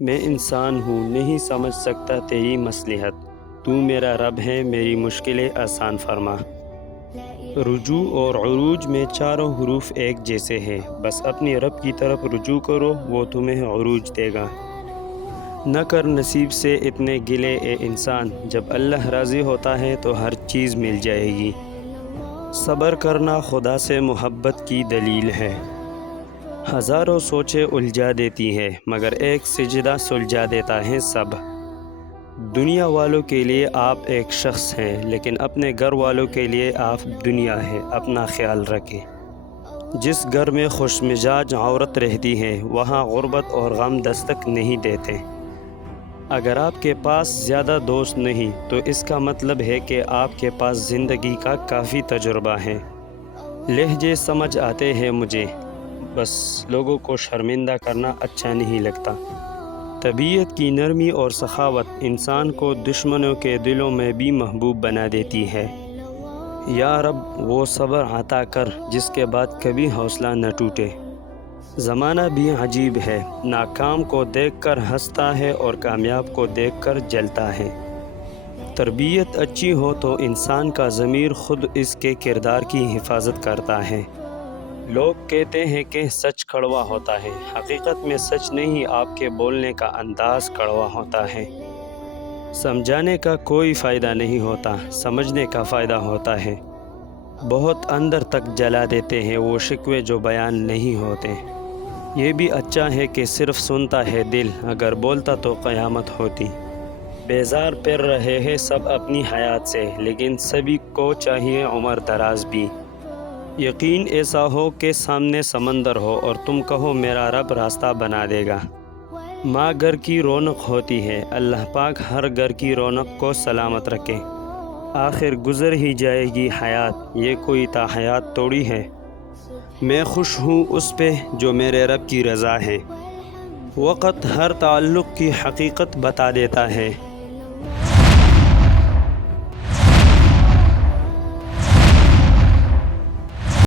میں انسان ہوں، نہیں سمجھ سکتا تیری مصلحت، تو میرا رب ہے، میری مشکلیں آسان فرما۔ رجوع اور عروج میں چاروں حروف ایک جیسے ہیں، بس اپنی رب کی طرف رجوع کرو، وہ تمہیں عروج دے گا۔ نہ کر نصیب سے اتنے گلے اے انسان، جب اللہ راضی ہوتا ہے تو ہر چیز مل جائے گی۔ صبر کرنا خدا سے محبت کی دلیل ہے، ہزاروں سوچیں الجھا دیتی ہے، مگر ایک سجدہ سلجھا دیتا ہے سب۔ دنیا والوں کے لیے آپ ایک شخص ہیں، لیکن اپنے گھر والوں کے لیے آپ دنیا ہے، اپنا خیال رکھیں۔ جس گھر میں خوش مزاج عورت رہتی ہے، وہاں غربت اور غم دستک نہیں دیتے۔ اگر آپ کے پاس زیادہ دوست نہیں تو اس کا مطلب ہے کہ آپ کے پاس زندگی کا کافی تجربہ ہے۔ لہجے سمجھ آتے ہیں مجھے، بس لوگوں کو شرمندہ کرنا اچھا نہیں لگتا۔ طبیعت کی نرمی اور سخاوت انسان کو دشمنوں کے دلوں میں بھی محبوب بنا دیتی ہے۔ یا رب وہ صبر عطا کر جس کے بعد کبھی حوصلہ نہ ٹوٹے۔ زمانہ بھی عجیب ہے، ناکام کو دیکھ کر ہنستا ہے اور کامیاب کو دیکھ کر جلتا ہے۔ تربیت اچھی ہو تو انسان کا ضمیر خود اس کے کردار کی حفاظت کرتا ہے۔ لوگ کہتے ہیں کہ سچ کڑوا ہوتا ہے، حقیقت میں سچ نہیں، آپ کے بولنے کا انداز کڑوا ہوتا ہے۔ سمجھانے کا کوئی فائدہ نہیں ہوتا، سمجھنے کا فائدہ ہوتا ہے۔ بہت اندر تک جلا دیتے ہیں وہ شکوے جو بیان نہیں ہوتے۔ یہ بھی اچھا ہے کہ صرف سنتا ہے دل، اگر بولتا تو قیامت ہوتی۔ بیزار پھر رہے ہیں سب اپنی حیات سے، لیکن سبھی کو چاہیے عمر دراز بھی۔ یقین ایسا ہو کہ سامنے سمندر ہو اور تم کہو میرا رب راستہ بنا دے گا۔ ماں گھر کی رونق ہوتی ہے، اللہ پاک ہر گھر کی رونق کو سلامت رکھے۔ آخر گزر ہی جائے گی حیات، یہ کوئی تا حیات توڑی ہے۔ میں خوش ہوں اس پہ جو میرے رب کی رضا ہے۔ وقت ہر تعلق کی حقیقت بتا دیتا ہے،